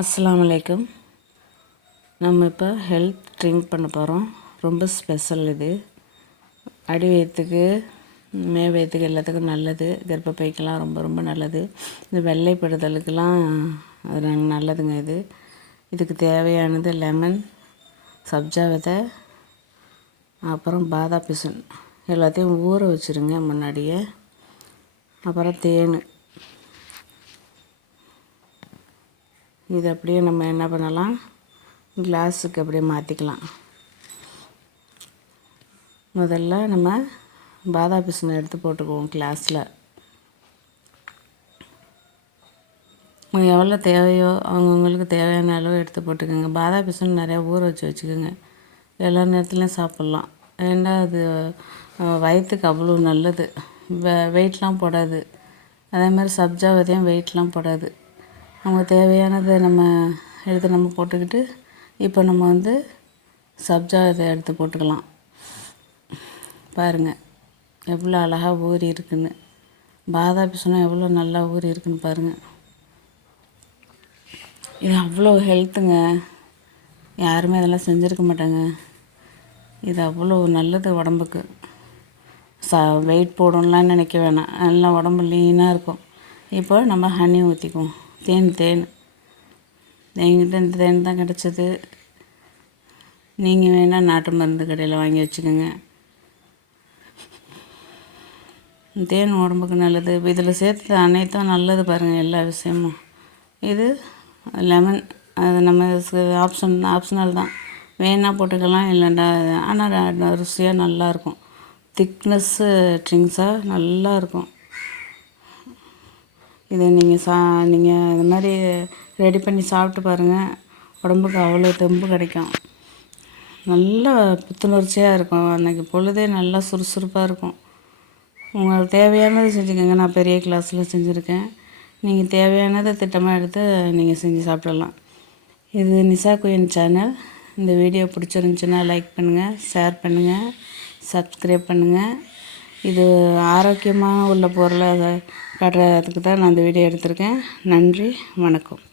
அஸ்ஸலாமு அலைக்கும். நம்ம இப்போ ஹெல்த் ட்ரிங்க் பண்ண போகிறோம். ரொம்ப ஸ்பெஷல் இது. அடி வயிற்றுக்கு, மே வயிற்றுக்கு எல்லாத்துக்கும் நல்லது. கர்ப்பப்பைக்கெல்லாம் ரொம்ப ரொம்ப நல்லது. இந்த வெள்ளைப்படுதலுக்கெல்லாம் அது நல்லதுங்க. இதுக்கு தேவையானது லெமன், சப்ஜா விதை, அப்புறம் பாதாம் பிசின் எல்லாத்தையும் ஊற வச்சுருங்க முன்னாடியே. அப்புறம் தேன். இது அப்படியே நம்ம என்ன பண்ணலாம், கிளாஸுக்கு அப்படியே மாற்றிக்கலாம். முதல்ல நம்ம பாதாம் பிசினை எடுத்து போட்டுக்குவோம் கிளாஸில். எவ்வளோ தேவையோ அவங்கவுங்களுக்கு தேவையான அளவு எடுத்து போட்டுக்கோங்க. பாதாம் பிசின் நிறையா ஊற வச்சுக்கோங்க. எல்லா நேரத்துலையும் சாப்பிட்லாம். ஏன்னா அது வயிற்றுக்கு அவ்வளோ நல்லது. வெயிட்லாம் போடாது. அதே மாதிரி சப்ஜா விதையும் வெயிட்லாம் போடாது. நம்ம தேவையானதை நம்ம எடுத்து நம்ம போட்டுக்கிட்டு, இப்போ நம்ம சப்ஜா விதை எடுத்து போட்டுக்கலாம். பாருங்கள் எவ்வளோ அழகாக ஊறி இருக்குன்னு. பாதாம் பிசினும் எவ்வளோ நல்லா ஊறி இருக்குன்னு பாருங்கள். இது அவ்வளோ ஹெல்த்துங்க. யாருமே அதெல்லாம் செஞ்சுருக்க மாட்டாங்க. இது அவ்வளோ நல்லது உடம்புக்கு. வெயிட் போடணும்லாம் நினைக்க வேணாம். நல்லா உடம்பு லீனாக இருக்கும். இப்போ நம்ம ஹனி ஊற்றிக்குவோம். தேன் என்கிட்ட இந்த தேன் தான் கிடச்சிது. நீங்கள் வேணால் நாட்டு மருந்து கடையில் வாங்கி வச்சுக்கோங்க. தேன் உடம்புக்கு நல்லது. இதில் சேர்த்து அனைத்தும் நல்லது பாருங்கள், எல்லா விஷயமும். இது லெமன், அது நம்ம ஆப்ஷனல் தான். வேணால் போட்டுக்கலாம், இல்லைண்டா. ஆனால் ருசியாக நல்லாயிருக்கும். திக்னஸ்ஸு ட்ரிங்க்ஸாக நல்லாயிருக்கும். இதை நீங்கள் இந்த மாதிரி ரெடி பண்ணி சாப்பிட்டு பாருங்கள். உடம்புக்கு அவ்வளோ தெம்பு கிடைக்கும். நல்லா புத்துணர்ச்சியாக இருக்கும். அன்றைக்கி பொழுதே நல்லா சுறுசுறுப்பாக இருக்கும். உங்களுக்கு தேவையானது செஞ்சுக்கோங்க. நான் பெரிய கிளாஸில் செஞ்சுருக்கேன். நீங்கள் தேவையானதை திட்டமாக எடுத்து நீங்கள் செஞ்சு சாப்பிடலாம். இது நிசா குயின் சேனல். இந்த வீடியோ பிடிச்சிருந்துச்சின்னா லைக் பண்ணுங்கள், ஷேர் பண்ணுங்கள், சப்ஸ்கிரைப் பண்ணுங்கள். இது ஆரோக்கியமாக உள்ள பொருளை காட்டுறதுக்கு தான் நான் இந்த வீடியோ எடுத்திருக்கேன். நன்றி, வணக்கம்.